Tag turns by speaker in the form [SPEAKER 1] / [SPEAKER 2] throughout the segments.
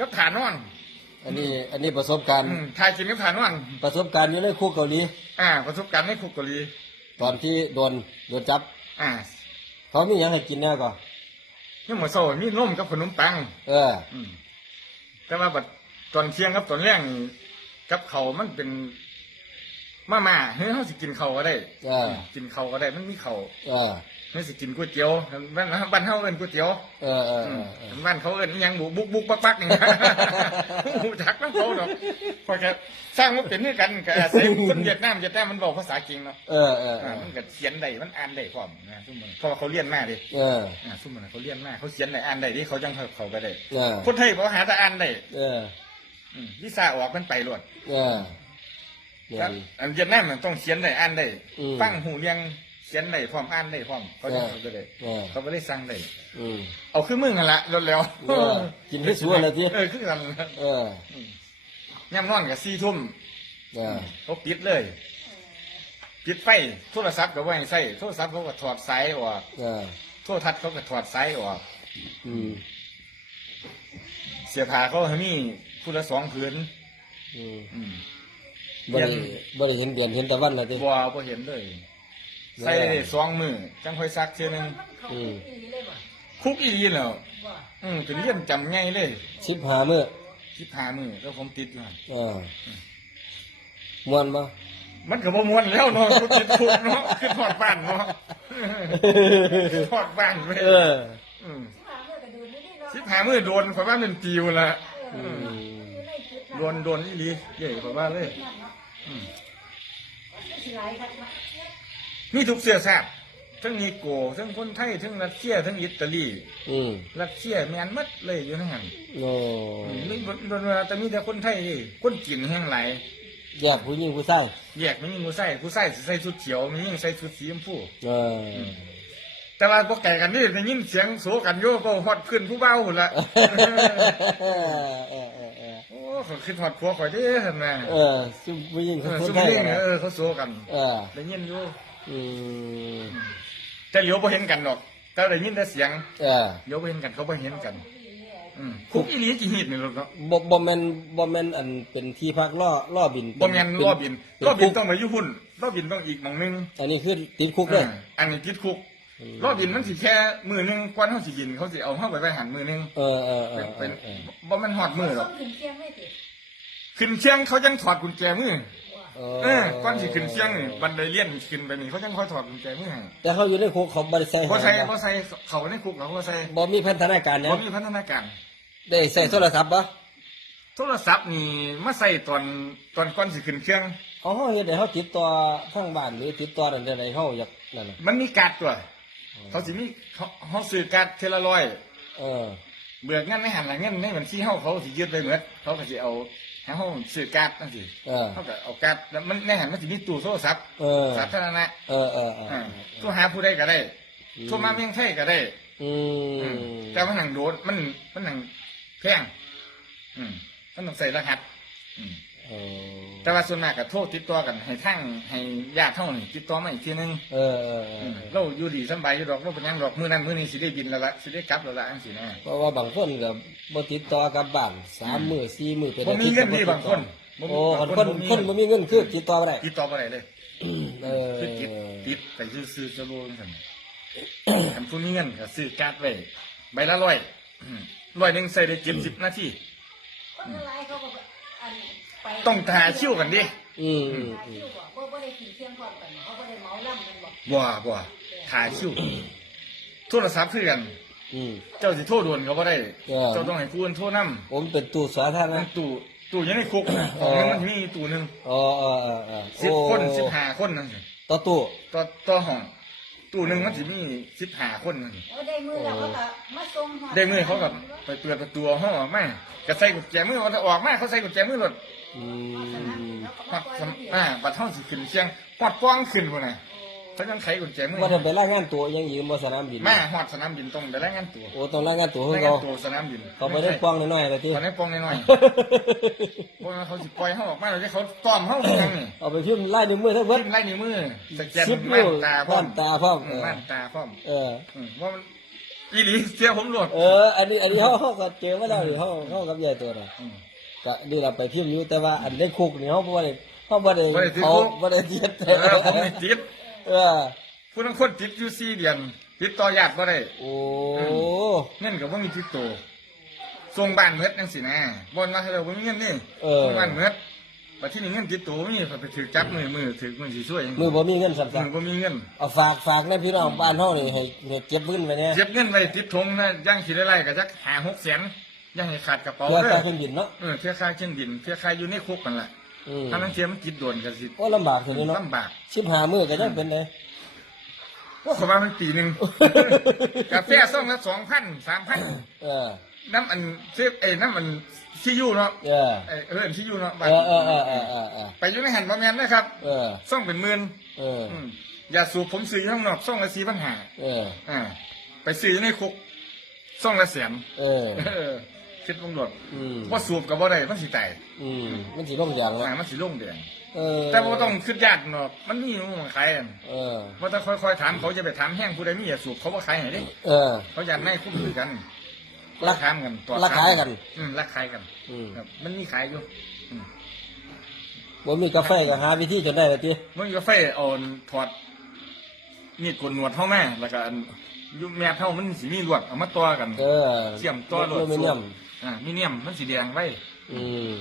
[SPEAKER 1] กับฐานนอน
[SPEAKER 2] อันนี้อันนี้ประสบการณ์
[SPEAKER 1] อืมทายกินกับฐานนอน
[SPEAKER 2] ประสบการณ์อยู่ในคุกเกาหลี
[SPEAKER 1] อ่า ประสบการณ์ในคุกเกาหลี
[SPEAKER 2] ตอนที่โดนโดนจับ
[SPEAKER 1] อ่า
[SPEAKER 2] เขามีหยังให้กินแน่ก็
[SPEAKER 1] นี่หมดโซ่มีนมกับขนมปัง
[SPEAKER 2] เออ
[SPEAKER 1] อืมแต่ว่าบัดตอนเที่ยงกับตอนแรงนี่กับเขาวมันเป็น มาม่าเฮ้ยเขาสิกินเขาวก็ได้
[SPEAKER 2] เออ
[SPEAKER 1] กินเขาวก็ได้มันมีเขาว
[SPEAKER 2] เออ
[SPEAKER 1] เฮ้ยสิกินก๋วยเตี๋ยวบ้านบ้านเฮาเอิ้นก๋วยเตี๋ยว
[SPEAKER 2] เออเออ
[SPEAKER 1] อื
[SPEAKER 2] เอ
[SPEAKER 1] ม
[SPEAKER 2] อเออ
[SPEAKER 1] บ้านเขาเอิ้นอิหยังบุกบุกบุกปักปักอย่างเงี้ยหูจักน้ำเขาดอกพอแกสร้างมันเป็นด้วยกันก็อาศัยคนเวียดนามเวียดนามมันบอกภาษาจริงเนาะ
[SPEAKER 2] เออเออเอ
[SPEAKER 1] อ่า
[SPEAKER 2] อ
[SPEAKER 1] มันก็เขียนได้มันอ่านได้พร้อมนะซุ่มมันเพราะว่าเขาเรียนมาดิ
[SPEAKER 2] เออ
[SPEAKER 1] อ่าซุ่มมันเขาเรียนมาเขาเขียนได้อ่านได้ดิเขาจังเขาเขาก็ได้
[SPEAKER 2] เออ
[SPEAKER 1] คนไทยบอกหาแต่อ่านได้
[SPEAKER 2] เออ
[SPEAKER 1] อืมวิซ่าออกมันไปรวด
[SPEAKER 2] เออเนี่ย
[SPEAKER 1] แล้วอันเวียดนามมันต้องเขียนได้อ่านได้
[SPEAKER 2] อืม
[SPEAKER 1] ฟังหูเรียงเขียนได้พร้อมอ่านได้พร้อมเขาจะ
[SPEAKER 2] เออ
[SPEAKER 1] เขาก็ได้
[SPEAKER 2] เออ
[SPEAKER 1] เขาไม่ได้สั่งได้
[SPEAKER 2] อืม
[SPEAKER 1] เอาคือมึงกันละรถแล้ว
[SPEAKER 2] เออกินให้สวยเลยที
[SPEAKER 1] เออคือกัน
[SPEAKER 2] เออ
[SPEAKER 1] ย่ำนอนกับสี่ทุ่ม
[SPEAKER 2] เออ
[SPEAKER 1] เขาปิดเลยปิดไฟโทรศัพท์ก็ว่าให้ใส่โทรศัพท์เขาก็ถอดสายออก
[SPEAKER 2] เออ
[SPEAKER 1] โทรทัศน์เขาก็ถอดสายออก
[SPEAKER 2] อืม
[SPEAKER 1] เสียผ้าเขาให้มีผู้ละสองผืน
[SPEAKER 2] อืม
[SPEAKER 1] อืม
[SPEAKER 2] บ่ได้บ่ได้เห็นเดือนเห็นตะวันละที
[SPEAKER 1] บัวบ่เห็นเลย ใส่ได้สองมือจังค่อยซักเท่อหนึง
[SPEAKER 2] อืม
[SPEAKER 1] คุกอีดีแล้วอืมเป็นเลี่ยนจำง่ายเลย
[SPEAKER 2] ชิบหามื้อ
[SPEAKER 1] คิดหามือแล้วผมติดอยู่หั่น
[SPEAKER 2] เออม่วนบ่
[SPEAKER 1] มันก็บ่ม่วนแล้วเนาะกูติดคุกเนาะขึ้นทอดบ้านเนาะทอดบ้านเว้ย
[SPEAKER 2] เออ
[SPEAKER 1] อืม
[SPEAKER 3] สิ
[SPEAKER 1] สิบหามือโดนข่อยว่าเป็นปิวละ
[SPEAKER 2] อืม
[SPEAKER 1] โดนโดนอีหลีเย่ข่อยว่าเลยอื มมีทุกเสื้อซาบทั้งนีโกทั้งคนไทยทั้งรัสเซียทั้งอิตาลี
[SPEAKER 2] อืม
[SPEAKER 1] รัสเซียแมนหมัดเลยอยู่ทั้งนั้น
[SPEAKER 2] โอ้
[SPEAKER 1] อืมมีโดนเวลาแต่มีแต่คนไทยนี่คนกินแห้งไหลาย
[SPEAKER 2] แยกผู้หญิงผู้ชาย
[SPEAKER 1] แยกไม่มีผู้ใส่ผู้ใส่สิใส่ชุดเขียวมียิ่งใส่ชุดสีชมพู
[SPEAKER 2] เออ
[SPEAKER 1] แต่ว่าพวกแก่กันนี่ได้ยินเสียงโสกันโยก็ฮอดขึ้นผู้เบาหุ่นละ
[SPEAKER 2] เออเออเออ เออ
[SPEAKER 1] โอ้เขาขึ้นฮอดพัวข่อยเด้เห็นไหม
[SPEAKER 2] เออซุมผู้หญิง
[SPEAKER 1] เอ
[SPEAKER 2] กับ
[SPEAKER 1] อ
[SPEAKER 2] คน
[SPEAKER 1] ซุ่ม
[SPEAKER 2] ไทย
[SPEAKER 1] นี่
[SPEAKER 2] กัน
[SPEAKER 1] เออเขาโสกัน
[SPEAKER 2] เออ
[SPEAKER 1] ได้ยินอยู่
[SPEAKER 2] อืม
[SPEAKER 1] แต่เหลียวบ่เห็นกันดอกแต่ได้ยินแต่เสียง
[SPEAKER 2] เออ
[SPEAKER 1] เหลียวบ่เห็นกันเขาบ่เห็นกันอืมคุกอีหลีกี่ฮีดนี่ลูกเนาะ
[SPEAKER 2] บ่บ่แม่นบ่แม่นอันเป็นที่พักล่อล่อบินเป็
[SPEAKER 1] บ่แม่น
[SPEAKER 2] เป็
[SPEAKER 1] ล้อบิน
[SPEAKER 2] เป็
[SPEAKER 1] ล้อบิน
[SPEAKER 2] คุก
[SPEAKER 1] ต้องไปอยู่พุ่นล้อบินต้องอีกหม่องหนึง
[SPEAKER 2] อันนี้คือติดคุกเลย
[SPEAKER 1] อ่าอันนี้ติดคุก
[SPEAKER 2] อืม
[SPEAKER 1] ล้อบินมันสิแค่มือหนึงก่อนเฮาสิบิน เขาสิเอาเฮาไปไว้หันมือหนึง
[SPEAKER 2] เออเออเอ
[SPEAKER 1] เป็น
[SPEAKER 2] อ
[SPEAKER 1] เป็น
[SPEAKER 2] เออ
[SPEAKER 1] บ่แม่นฮอดมือหรอก
[SPEAKER 3] ขึ้นเชียงไม่ติด
[SPEAKER 1] ขึ้นเชียงเขายังถอดกุญแจมือ
[SPEAKER 2] เอ
[SPEAKER 1] เออก่อนสิขึ้นเชียงนี่บันไดเลื่อนขึ้นไปนี่เขายังค่อยถอดกุญแจมือให้
[SPEAKER 2] แต่เขาอยู่ในคุกเขาบ่ได้ใส่
[SPEAKER 1] บ่ใส่
[SPEAKER 2] ให้
[SPEAKER 1] บ่ใส่เขาในคุกเขาบ่ใส่
[SPEAKER 2] บ่มีพันธนาการหยั
[SPEAKER 1] บ่
[SPEAKER 2] ง
[SPEAKER 1] มีพัฒนาการ
[SPEAKER 2] ได้ใส่โทรศัพท์บ่
[SPEAKER 1] โทรศัพท์นี่มาใส่ตอนตอนก่อนสิขึ้นเครื่อง
[SPEAKER 2] เขาเฮาเฮ็ดให้เขาติดต่อทางบ้านหรือติดต่อนั่นใดเขาอยากนั่นน่ะ
[SPEAKER 1] มันมีการ์ดตัว เขาสิมีเขาเขาซื้อการ์ดเทละร้อย
[SPEAKER 2] เออ
[SPEAKER 1] เบิกเงินในหันหลังเงินในบัญชีเฮาเขาสิยืดไปเหมือนเขาก็สิเอาให้เฮาซื้อการ์ดจังซี่
[SPEAKER 2] เออ
[SPEAKER 1] เขาก็เอาการ์ดแล้วมันในหันมันสิมีตู้โทรศัพท์
[SPEAKER 2] เออ
[SPEAKER 1] สาธารณะ
[SPEAKER 2] เออเออเออ
[SPEAKER 1] อ่าโทรหาผู้ใดก็ได้โทรมาเมียงไทยก็ได้
[SPEAKER 2] อื
[SPEAKER 1] อื
[SPEAKER 2] ม
[SPEAKER 1] มแต่มันหนังโดดมันมันหนังแพงอืมมันต้องใส่รหัส อืม
[SPEAKER 2] เออ
[SPEAKER 1] แต่ว่าส่วนมากก็โทรติดต่อกันให้ทั้งให้ญาติเท่านี่ติดต่อมาอีกทีนึง
[SPEAKER 2] เออเออเอ
[SPEAKER 1] อื
[SPEAKER 2] อ
[SPEAKER 1] มเราอยู่ดีสำบายอยู่ดอกเราเป็นหยังดอกมื้อนั้นมื้อนี้สิได้บินแล้วละสิได้กลับแล้วละจังซี่นะ
[SPEAKER 2] เพราะว่าบางคนก็บ่ติดต่อกับบ้านสามมื้อสี่มื้อเป็น
[SPEAKER 1] บ่
[SPEAKER 2] อา
[SPEAKER 1] มี
[SPEAKER 2] ทิตย์
[SPEAKER 1] เงิน
[SPEAKER 2] ก็
[SPEAKER 1] ดี
[SPEAKER 2] ติดต่
[SPEAKER 1] บางคนบ่มี
[SPEAKER 2] โอ้
[SPEAKER 1] บาง
[SPEAKER 2] คนคนบ่มีเงินคือติดต่อบ่ได้
[SPEAKER 1] ติดต่อบ่ได้เลย
[SPEAKER 2] เออ
[SPEAKER 1] คือติดติดไปซื้อๆจะรู้จังซั่นคันผู้มีเงินก็ซื้อการ์ดไว้ใบละร้อยอืมร้อยหนึงใส่ได้70นาที
[SPEAKER 3] คนละลายเขาก็อันไป
[SPEAKER 1] ต้องหาคิวกันดิ
[SPEAKER 2] อืมอืม
[SPEAKER 3] หา
[SPEAKER 2] อืม
[SPEAKER 3] คิวบ่บ่บ่ได้ขี่เชียงพร้อมกันเขาบ่ได้เมาล่ำกันบ่
[SPEAKER 1] บ่บ่หาคิวโทรศัพท์คือกัน
[SPEAKER 2] อืม
[SPEAKER 1] เจ้าสิโทรด่วนก็บ่ได้
[SPEAKER 2] เออ
[SPEAKER 1] เจ้าต้องให้ผู้อื่นโทรนำ
[SPEAKER 2] ผมเป็นตู้สาธาร
[SPEAKER 1] มั
[SPEAKER 2] ณะ
[SPEAKER 1] นตู้ตู้อยังในคุกของนึงมันมีตู้หนึง
[SPEAKER 2] อ๋อเออเออเออ
[SPEAKER 1] สิบ
[SPEAKER 2] โอ้
[SPEAKER 1] คนสิบห้าคนนั่นสิ
[SPEAKER 2] ต่อตู้
[SPEAKER 1] ต่อต่อห้องตู้หนึงมันสิมีสิบห้าคนนั่นสิ
[SPEAKER 3] เอาได้มือแล้วเขาก็มาส่งฮอ
[SPEAKER 1] ได้มือเขากับไปเปิดประตูห้องออกมาก็ใส่กุญแจมือเขาจะออกมาเขาใส่กุญแจมือรถ
[SPEAKER 2] อืม
[SPEAKER 1] ฮอดสำอ่าบัดห้องสิขึ้นเชียงฮอดป้องขึ้นพุ่นน่ะเขายังไขกุญแจมือ
[SPEAKER 2] ว่าจะไปรายงานตัวยังอยู่บ่สนามบิน
[SPEAKER 1] มาฮอดสนามบินตรงไปรายงานตัว
[SPEAKER 2] โอ้ต้องรายงานตัวให้
[SPEAKER 1] รายงา
[SPEAKER 2] เขา
[SPEAKER 1] นตัวสนามบิน
[SPEAKER 2] เขาไปได้กว้างน้อยๆเลยที่
[SPEAKER 1] เขาได้ป้องน้อยๆเพราะว่าเขาสิปล่อยเขาออกมาแล้วเขาต้อมเขาเพียงนี่
[SPEAKER 2] เอาไปพิมพ์ลายนิ้วมือทั้งเบิด
[SPEAKER 1] จิ้มไล่นิ้วมือสแกน
[SPEAKER 2] สิบ
[SPEAKER 1] ม่าน
[SPEAKER 2] นิ้ว
[SPEAKER 1] ตาพร้อม
[SPEAKER 2] ม่านตาพร้อม
[SPEAKER 1] ม่านตาพร้อม
[SPEAKER 2] เออ
[SPEAKER 1] อืมว่ามันอีหลีเสียผมโหลด
[SPEAKER 2] เออ อันนี้อันนี้เขาเขาก็เจอมาแล้วนี่เขาเขากับยายตัวน่ะ
[SPEAKER 1] ม
[SPEAKER 2] ก็นี่เราไปพิมพ์อยู่แต่ว่าอันได้คุกนี่เขาบ่ได้เขาบ่ได้
[SPEAKER 1] บ่ได้ติด
[SPEAKER 2] เขา
[SPEAKER 1] คุก
[SPEAKER 2] บ่ได้เทียด
[SPEAKER 1] เออผมนี่ติด
[SPEAKER 2] เออ
[SPEAKER 1] ผู้ทั้งคนติดอยู่สี่เดือนติดต่อญาติบ่ได้
[SPEAKER 2] โอ้
[SPEAKER 1] เงินก็บ่มีติดตัวส่งบ้านเมดจังสินะบ่นว่าให้เราบ่มีเงินนี่
[SPEAKER 2] เออ
[SPEAKER 1] ส่งบ้านเมดบัดที่นี่เงินติดตัวมีไปถือจับมือมือถือมือสิช่วย
[SPEAKER 2] มือบ่มีเงินสับ
[SPEAKER 1] มือบ่มีเงิน
[SPEAKER 2] เอาฝากฝากในพี่น้องบ้านเฮานี่ให้ให้เก็บเงินไว้เนี่ย
[SPEAKER 1] เก็บเงินไว้ติดทงนะย่างสิได้ไล่ก็จักหา6แสน ย่างให้ขาดกระเป๋า
[SPEAKER 2] เพื่อ
[SPEAKER 1] เด้
[SPEAKER 2] การ
[SPEAKER 1] อ
[SPEAKER 2] เครื่องบินเนาะ
[SPEAKER 1] เออเที่ยค่าเครื่องบินเที่ยค่าอยู่ในคุกกันแหละ
[SPEAKER 2] อืม
[SPEAKER 1] ถ้านั้นเที่ยมันจิตโดนก็สิ
[SPEAKER 2] โอ้ลำบากทีนี้เนาะ
[SPEAKER 1] ลำบาก
[SPEAKER 2] 15มื้อก็ยังเป็นเลย
[SPEAKER 1] ว่าเขาว่ามันปีหนึงกาแฟส่งละ2,000 3,000
[SPEAKER 2] เออ
[SPEAKER 1] น้ำอันซื้อไอ้น้ำอันซียูเนาะ
[SPEAKER 2] เออ
[SPEAKER 1] ไอ้เออซียูเนาะ
[SPEAKER 2] เออเออเออเออเออเออ
[SPEAKER 1] ไปอยู่ในหันบะแมนนะครับ
[SPEAKER 2] เออ
[SPEAKER 1] ส่งเป็นหมื่น
[SPEAKER 2] เออ
[SPEAKER 1] อืมอย่าสูบผมซื้ออยู่ข้างนอกส่งละสี่พันห้า
[SPEAKER 2] เออ
[SPEAKER 1] อ่าไปซื้ออยู่ในคุกส่งละแสน
[SPEAKER 2] เออ
[SPEAKER 1] เออ คิดตำรวจ
[SPEAKER 2] อืม
[SPEAKER 1] ว่าสูบกับว่าได้มันสิตาย
[SPEAKER 2] อืมมันสิลงอย่าง
[SPEAKER 1] อ่า
[SPEAKER 2] ละ
[SPEAKER 1] มันสิลงแดง
[SPEAKER 2] เออ
[SPEAKER 1] แต่ว่าต้องคิดยากเนาะมันมีมันขายอัน
[SPEAKER 2] เออ
[SPEAKER 1] ว่าต้องค่อยๆถามเขาจะไปถามแห้งผู้ใดมีอย่าสูบเขาว่าขายไหนดิ
[SPEAKER 2] เออ
[SPEAKER 1] เขาอยากให้คุ้มคือกัน
[SPEAKER 2] รั
[SPEAKER 1] รั
[SPEAKER 2] ก
[SPEAKER 1] กถามกันตัว
[SPEAKER 2] รักขายกัน
[SPEAKER 1] อืมรักขายกัน
[SPEAKER 2] อืม
[SPEAKER 1] ครับมันมีขายอยู่อืม
[SPEAKER 2] บ่มีกาแฟก็หาวิธีจนได้ละติ
[SPEAKER 1] มันกาแฟเอาถอดมีดกดหนวดเท่าแม่แล้วก็อันอยุแม่เท่ามันสีมีลวดเอามาตัวกัน
[SPEAKER 2] เออ
[SPEAKER 1] เสียมตัวลวด
[SPEAKER 2] ไม่เนียม
[SPEAKER 1] อ่ามีเนียมมันสีแดงไว้
[SPEAKER 2] อืม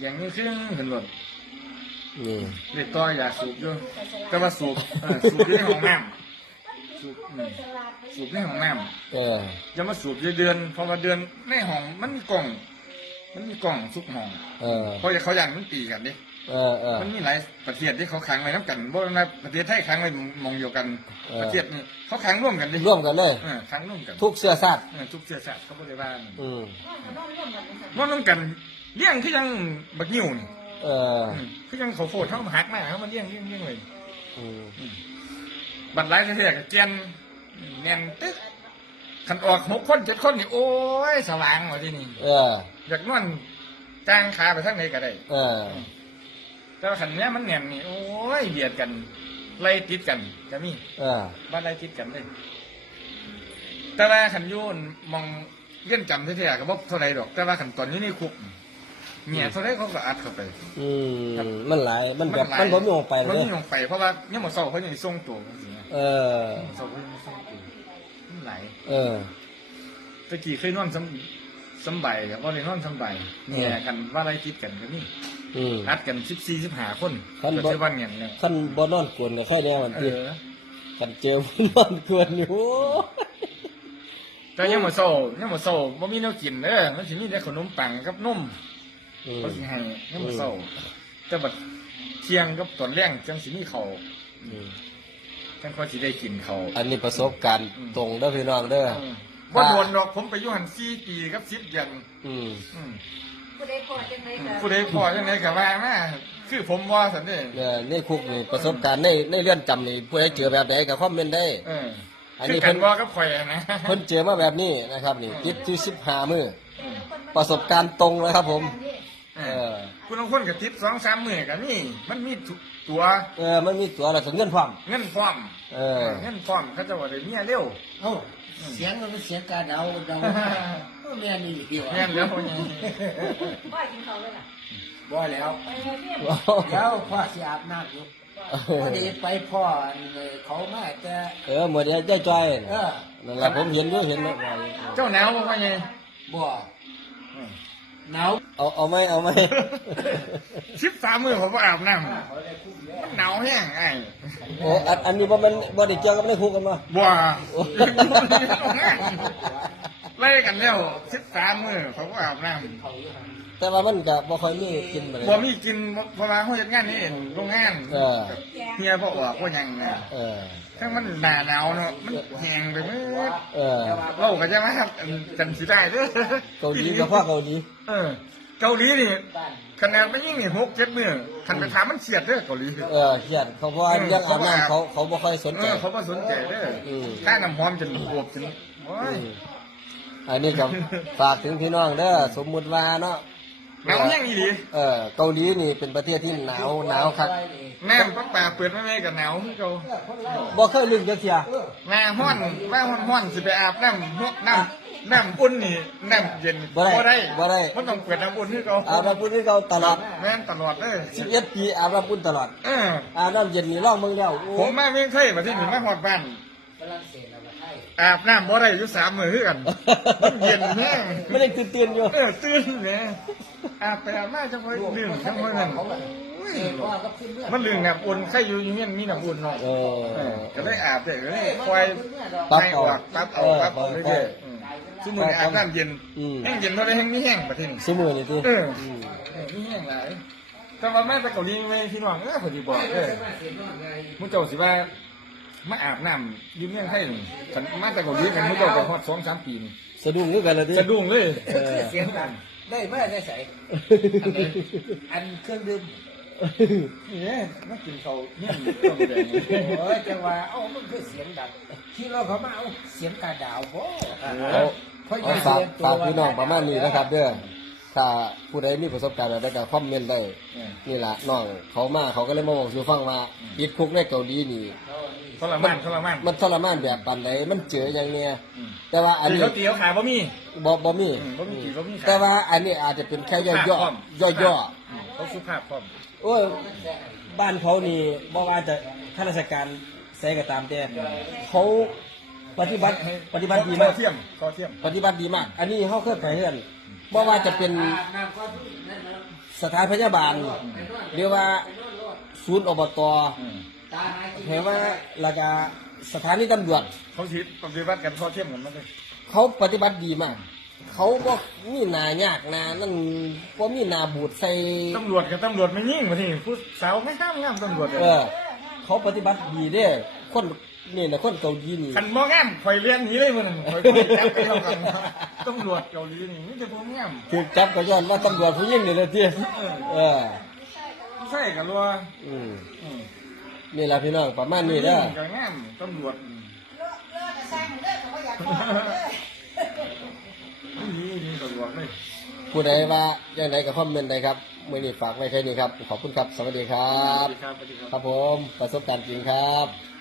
[SPEAKER 1] อย่างนี้ครึ่งเห็นลวด
[SPEAKER 2] นี่
[SPEAKER 1] เด็กตัวอยากสูบอยู่แต่ว่าสูบเออสูบอยู่ในห้องน้ำสูบอืมสูบในห้องน้
[SPEAKER 2] เออำ
[SPEAKER 1] อย่ามาสูบเดือนเพราะว่าเดือนในห้องมันมีกล่อง มันมีกล่องซุกห้อง
[SPEAKER 2] เออ
[SPEAKER 1] เพราะเขาอย่างมันตีกันดิ
[SPEAKER 2] เออเออ
[SPEAKER 1] มันมีหลายประเทศที่เขาขังไว้น้ำกันบ่นะประเทศไทยขังไว้มองเดียวกัน
[SPEAKER 2] เออ
[SPEAKER 1] ประเทศนี้เขาขังร่วมกันดิ
[SPEAKER 2] ร่วมกันเลย
[SPEAKER 1] เออขังร่วมกัน
[SPEAKER 2] ทุกเสื้อชาติ
[SPEAKER 1] เออทุกเชื้อชาติเขาบริวาร
[SPEAKER 2] อืม
[SPEAKER 3] นอนร่วมกันเป็นสัตว์
[SPEAKER 1] ร่วมกันเลี้ยงคือยังบักนิ้วนี่
[SPEAKER 2] เออ
[SPEAKER 1] อืมคือยังเขาโฟดเขาหักมาเขามาเลี้ยงเลี้ยงเลี้ยงเลย
[SPEAKER 2] อืม
[SPEAKER 1] บัดหลายเสียกับเจียนแน่นตึ๊กขันออกหกคนเจ็ดคนนี่โอ้ยสว่างหมดที่นี่
[SPEAKER 2] เออ
[SPEAKER 1] อยากนอนกลางขาไปทางไหนก็ได้
[SPEAKER 2] เออ
[SPEAKER 1] แต่ว่าขันเนี้ยมันแน่นนี่โอ้ยเบียดกันไล่ติดกันก็มี
[SPEAKER 2] เออ
[SPEAKER 1] บ้านไร่ติดกันเลยแต่ว่าขันอยูนมองเลื่อนจำเท่ๆก็บอกเท่าไรดอก แต่ว่าขันตอนนี้ในคุกเมียเท่าไรเขาก็อัดเข้าไป
[SPEAKER 2] อืมมันหลายมันแบบ
[SPEAKER 1] หลาย
[SPEAKER 2] มันบ่มีออกไป
[SPEAKER 1] มัน
[SPEAKER 2] เลย
[SPEAKER 1] ไม่ลงไปเพราะว่าเนี่ยหมดเศร้าเขายังส่งตัวจังซี้นะ
[SPEAKER 2] เออ
[SPEAKER 1] เศร้าเขายังส่งตัวมันหลาย
[SPEAKER 2] เออ
[SPEAKER 1] ตะกี้เคยนอนสำสำใบกับว่าเลยนอนสำใบเนี่ยกันว่าไรติดกันก็นี่
[SPEAKER 2] อืม
[SPEAKER 1] อัดกันสิบสี่สิบห้าคน
[SPEAKER 2] คันบ่
[SPEAKER 1] ก็ใช้วันเงี้ยเนี่ย
[SPEAKER 2] คันบ่นอนกวนก็แค่แนวมัน
[SPEAKER 1] เอ
[SPEAKER 2] ติ
[SPEAKER 1] อ
[SPEAKER 2] คันเจอผู้นอนกวนอยู่โอ้
[SPEAKER 1] แต่ยังหมดเศร้ายังหมดเศร้าบ่มีแนวกินเด้อมันสิมีแต่ขนมปังกับนม
[SPEAKER 2] อืม
[SPEAKER 1] เขาสิให้ยังบ่เศร้าแต่บัดเที่ยงกับตอนแรงจังสิมีเขาว
[SPEAKER 2] อืม
[SPEAKER 1] จังค่อยสิได้กินเขาว
[SPEAKER 2] อันนี้ประสบการณ์ตรงเด้อพี่น้องเด้อ
[SPEAKER 1] อืมบ่โดนดอกผมไปอยู่หัน4ปีกับ10เดือน
[SPEAKER 2] อืม
[SPEAKER 1] อืม
[SPEAKER 3] ผู้ใดพอจังไดก็
[SPEAKER 1] ผู้ใดพอจังไดก็ว่ามาคือผมว่าซั่นเด้
[SPEAKER 2] เนี่ยในคุกนี่ประสบการณ์ในในเรือนจำนี่ผู้ใดเจอแบบใดก็คอมเมนต์ได้
[SPEAKER 1] เออ
[SPEAKER 2] อัน
[SPEAKER 1] คื
[SPEAKER 2] นี้
[SPEAKER 1] อกั
[SPEAKER 2] เพิ่
[SPEAKER 1] น
[SPEAKER 2] น
[SPEAKER 1] ว่ากับข่อยอะนะ
[SPEAKER 2] เพิ่นเจอมาแบบนี้นะครับนี่ติดที่15มื้อ
[SPEAKER 1] อืม
[SPEAKER 2] ประสบการณ์ตรงเลยครับผม
[SPEAKER 1] เอ
[SPEAKER 2] เอ
[SPEAKER 1] อ
[SPEAKER 2] อ
[SPEAKER 1] คุณบางคนก็ติด2 3มื้อก็มีมันมีทุกตัว
[SPEAKER 2] เออมันมีตัวแล้วก็เงินพร้อม
[SPEAKER 1] เงินพร้อม
[SPEAKER 2] เออ
[SPEAKER 1] เงินพร้อมเขาจะว่าได้เมียเร็ว
[SPEAKER 4] เอ้าเสียงมันเป็นเสียงการเดาเดาเออแม่นี่ดีวะ
[SPEAKER 1] แม่นแล้วพ่อใหญ่
[SPEAKER 3] บ่กินข้าวเลยล่ะ
[SPEAKER 4] บ่แล้ว
[SPEAKER 3] ไปเลยพี่
[SPEAKER 4] เดี๋ยวพ่อสิอาบน้ำอยู่พอดีไปพ่ออันนี้เขามาแต่
[SPEAKER 2] เออหมดแล้วจ้อย
[SPEAKER 4] เออ
[SPEAKER 2] ๆนั่นแหละผมเห็นอยู่เห็นแล้ว
[SPEAKER 1] เจ้าหนาวบ่พ่อใหญ่
[SPEAKER 4] บ่ หนาว
[SPEAKER 2] เอาเอาไหมเอาไหม
[SPEAKER 1] ชิบสามมือผมก็อาบน้ำ
[SPEAKER 4] เขาได้คุ้มแล้ว
[SPEAKER 1] มันหนาวแห้งไอ้
[SPEAKER 2] โอ้อันอันนี้บ่แมันบ่ได้เกี่ยวกับในคุกกันบ่
[SPEAKER 1] บัวไล่กันแล้วชิบสามมือเขาก็อาบน้
[SPEAKER 2] แต่ว่ามันก็บ่ค่อยมีกินบ่ำได้
[SPEAKER 1] บัวมีกินเพราะว่าเขาจัดงานนี่โรงงาน
[SPEAKER 2] เออ
[SPEAKER 1] เฮียบอกว่าว่ายังไง
[SPEAKER 2] เออ
[SPEAKER 1] ทั้งมันหนาหนาวเนาะมันแห้งไปหมด
[SPEAKER 2] เออ
[SPEAKER 1] เราก็จะมาครับกันสิได้เด้อ
[SPEAKER 2] เกาหลีก็พ่อเกาหลี
[SPEAKER 1] เออเกาหลีนี่
[SPEAKER 4] บ้าน
[SPEAKER 1] คะแนนไม่ยิ่งนี่หกเจ็ดมือคันไปถามมันเฉียดเด้อเกาหลี
[SPEAKER 2] เออเครียดเขาเพราะว่ายังอาบน้ำเขาเขาบ่ค่อยสน
[SPEAKER 1] เอ
[SPEAKER 2] ใจ
[SPEAKER 1] อเขาก็สนใจเด้ออ
[SPEAKER 2] ม
[SPEAKER 1] ค่าน้ำหอมจนบวบจนโอ้
[SPEAKER 2] อื
[SPEAKER 1] ย
[SPEAKER 2] มอันนี้ก็ฝากถึงพี่น้องเด้อสมมุติว่าเนาะ
[SPEAKER 1] หนาวแห้งอีหลี
[SPEAKER 2] เออเกาหลีนี่เป็นประเทศที่หนาวหนาวคัก
[SPEAKER 1] แม่ปักปลาเปิดไม่ไม่กับหนาวคือเก่า
[SPEAKER 2] บ่เคยลืมจักเที่ย
[SPEAKER 1] แม่ห้อนแม่ห้อนห้อนสิไปอาบน้ำน้ำน้ำน้ำอุ่นนี่น้ำเย็น
[SPEAKER 2] บ่ได้
[SPEAKER 1] ได้
[SPEAKER 2] บ่ได้
[SPEAKER 1] มันต้องเปิดน้ำอุ่นคือเก่า
[SPEAKER 2] อาบน้ำอุ่นให้เขาตลอด
[SPEAKER 1] แม่นตลอดเลย
[SPEAKER 2] 11ปีอาบน้ำอุ่นตลอด
[SPEAKER 1] เออ
[SPEAKER 2] อาบน้ำเย็นนี่ลองเบิ่งแล้วโอ้
[SPEAKER 1] ผมมาเมืองไทยมาที่นี่มาฮอดบ้าน
[SPEAKER 4] ฝรั่งเศสเราไทย
[SPEAKER 1] อาบน้ำบ่ได้อยู่สามมื้อคือกันมันเย็นแห้ง
[SPEAKER 2] ไม่ได้ตื่นๆอยู่
[SPEAKER 1] เออตื่นแหม่อาบไปอาบมาจังไว้ลืมจังไว้นั่น
[SPEAKER 4] เศสพ่อก็ขึ้นเมื่อ
[SPEAKER 1] มันลืมน้ำอุ่นใครอยู่อยู่เงี้ยมีน้ำอุ่นเนาะ
[SPEAKER 2] เอ
[SPEAKER 1] เออ
[SPEAKER 2] อ
[SPEAKER 1] ก็ได้อาบได้ก็ได้ควาย
[SPEAKER 2] ปั๊บ
[SPEAKER 1] ให้
[SPEAKER 2] เอา
[SPEAKER 1] ออกปั๊บเอาปั๊บเอา
[SPEAKER 2] เออ
[SPEAKER 1] เรื่อยๆอืมซึ่งมันอาบน้ำเย็น
[SPEAKER 2] อืม
[SPEAKER 1] แห้งเย็นเท่าไรแห้งไม่แห้งประเทศนี้
[SPEAKER 2] ซิมือนี่ติ
[SPEAKER 1] เออเออไม่แห้งหลายแต่ว่าแม่ไปเกาหลีไม่พี่น้องเออพอดีบอกเออมุ้งเจ้าสิว่า มาอาบน้ำอยืมเรื่องให้นี่ฉันมาแต่เกาหลีกันมุ้งเจ้าไปฮอดสองสามปีนี่
[SPEAKER 2] สะดุ้งคือกันเลยติ
[SPEAKER 1] จะดุ้งเลย
[SPEAKER 2] เออ
[SPEAKER 4] เสียงดังได้มาได้ใส่อันเครื่องดื่ม
[SPEAKER 1] เนี่ยมากินเขาวเนี่ยต้องแดง
[SPEAKER 4] โอ้ยจังว่าเอ้ามันคือเสียงดังที่เราเขามาเอาเสียงกาดาวบ่
[SPEAKER 2] เอาเอาฝากฝากพี่น้องประมาณนี้นะครับ เด้อถ้าผู้ใดมีประสบการณ์อะไรก็คอมเมนต์ได้นี่ล่ะน้องเขามาเขาก็เลยมาบอกสู่ฟังว่าติดคุกในเกาหลีนี่
[SPEAKER 1] ทรมานทรมาน
[SPEAKER 2] มันทรมานแบบปานใดมันเจออย่างเนี้ยแต่ว่าอัน
[SPEAKER 1] ตี
[SPEAKER 2] นี้
[SPEAKER 1] เขาตีเขาขายบะหมี่
[SPEAKER 2] บ่บ่มี
[SPEAKER 1] อืมบ่มีกี่บ่มีขาย
[SPEAKER 2] แต่ว่าอันนี้อาจจะเป็นแค่ย่อย่อย่อย่อ
[SPEAKER 1] เขาสุภาพพร้อม
[SPEAKER 2] ๆโอ้ยบ้านเขานี่บ่ว่าจะข้าราชการใส่ก็ตามแต่เขาปฏิบัติปฏิบัติดีมาก
[SPEAKER 1] เทียมเขาเทียม
[SPEAKER 2] ปฏิบัติดีมาก อันนี้เขาเคยไปเฮือนบ่ว่าจะเป็นสถานพยาบาลหรือว่าศูนย์อบต เห็นว่าแล้วก็สถานีตำรวจ
[SPEAKER 1] เขาชีดปฏิบัติกันเขาเทียมกันมาเลย
[SPEAKER 2] เขาปฏิบัติดีมาก เขาบ่มีหนายากหนานั่นบ่มีหนาบูดใส่
[SPEAKER 1] ตำรวจกับตำรวจไม่ยิ่งมาที่ผู้สาวไม่ห้ามงามตำรวจเลย
[SPEAKER 2] เออ เขาปฏิบัติดีเด้คนนี่นะคนเกาหลีนี่
[SPEAKER 1] คันมองามข่อยเรียนหนี้เลยมันข่อยคุยจับไปเท่ากันตำรวจเกาหลีนี่นี่จะพวกงาม
[SPEAKER 2] ถูกจับก็ย้อนว่าตำรวจผู้หญิงนี่แหละที่เออ
[SPEAKER 1] ใช่กันรัว
[SPEAKER 2] อืม
[SPEAKER 1] อืม
[SPEAKER 2] นี่แหละพี่น้องประมาณนี้เด้อ
[SPEAKER 1] กับงามตำรวจ
[SPEAKER 3] เลิกสร้างเลิกเขาอยากพ่อเลิก
[SPEAKER 1] นี่นี่ตำรวจเลย
[SPEAKER 2] ผู้ใดว่าอย่างไรก็คอมเมนต์ได้ครับมื้อนี้ฝากไว้แค่นี้ครับ ขอบคุณครับ สวัสดีครับ
[SPEAKER 1] สวัสดีครับสวัสดีครับ
[SPEAKER 2] ครับผม ประสบการณ์จริงครับ